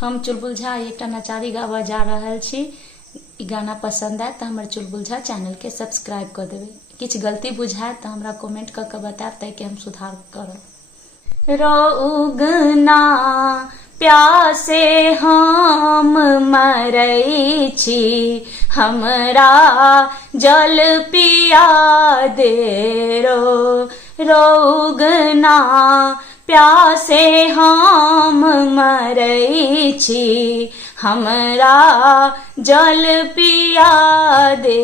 हम चुलबुल झा एक नचारी गावा जा रहल छी। ई गाना पसंद आए तो हमर चुलबुल झा चैनल के सब्सक्राइब कर देवे। किछ गलती बुझाए तो हमरा कमेंट करके बताएब ताकि हम सुधार करब। रौगना प्यासे हम मरै छी, हमरा जल पिया दे रौगना प्यासे हम मरै छी, हमरा जल पिया दे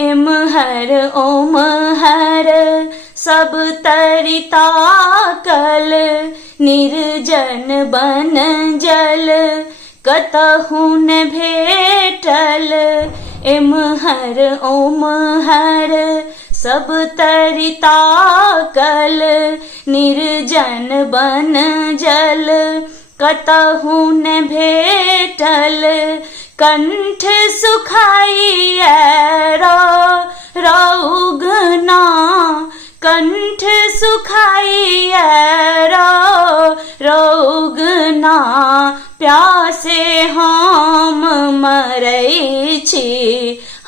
एमहर ओमहर सब तरिता कल, निर्जन बन जल कतहु न भेटल। एमहर ओमहर सब तरिता कल, निर्जन बन जल कतहु न भेटल। कंठ सुखाइए रौगना, कंठ सुखाइए रौगना प्यासे हम मरै छी,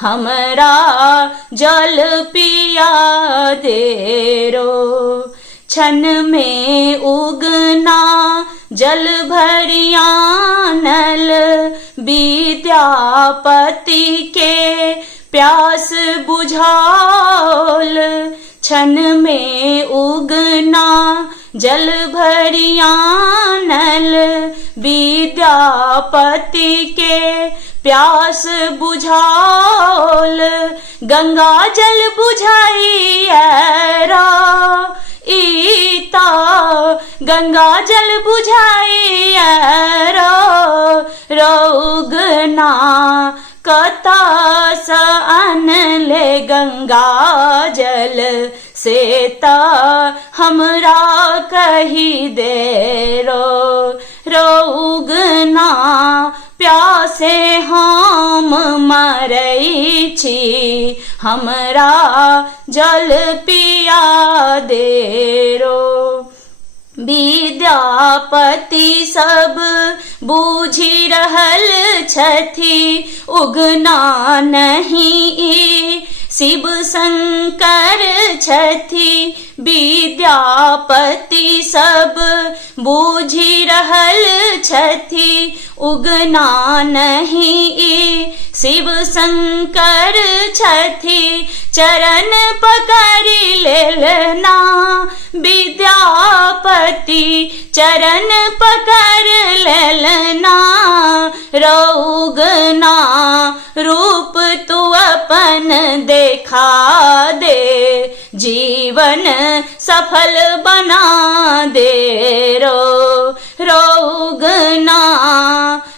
हमरा जल पिया दे क्षण में उगना जल भरियानल, विद्यापति के प्यास बुझाल। क्षण में उगना जल भरियानल, विद्यापति के प्यास बुझाल। गंगा जल बुझाइए ईता, गंगा जल बुझाइए रौगना कता स अनले गंगा जल, से ता हमरा कही दे रौगना प्यासे हम मरै छी, हमरा जल पिया दे विद्यापति सब बूझी रहल छथि, उगना नहीं शिव शंकर छथि। विद्यापति सब बूझी रहल छथि, उगना नहीं शिव शंकर छथि। चरण पकड़ी लेलना विद्यापति, चरण पकड़ लेलना रौगना रूप तू अपन देखा दे, जीवन सफल बना दे रौगना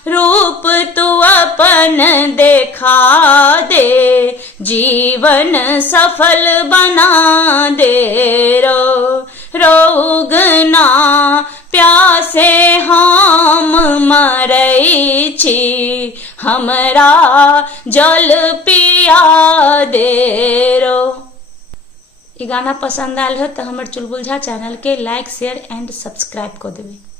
रूप तू अपन देखा दे, जीवन सफल बना दे रौगना प्यासे हम मरै छी, हमरा जल पिया दे ई गाना पसंद आयल हो तो हमर चुलबुल झा चैनल के लाइक शेयर एंड सब्सक्राइब कर देवे।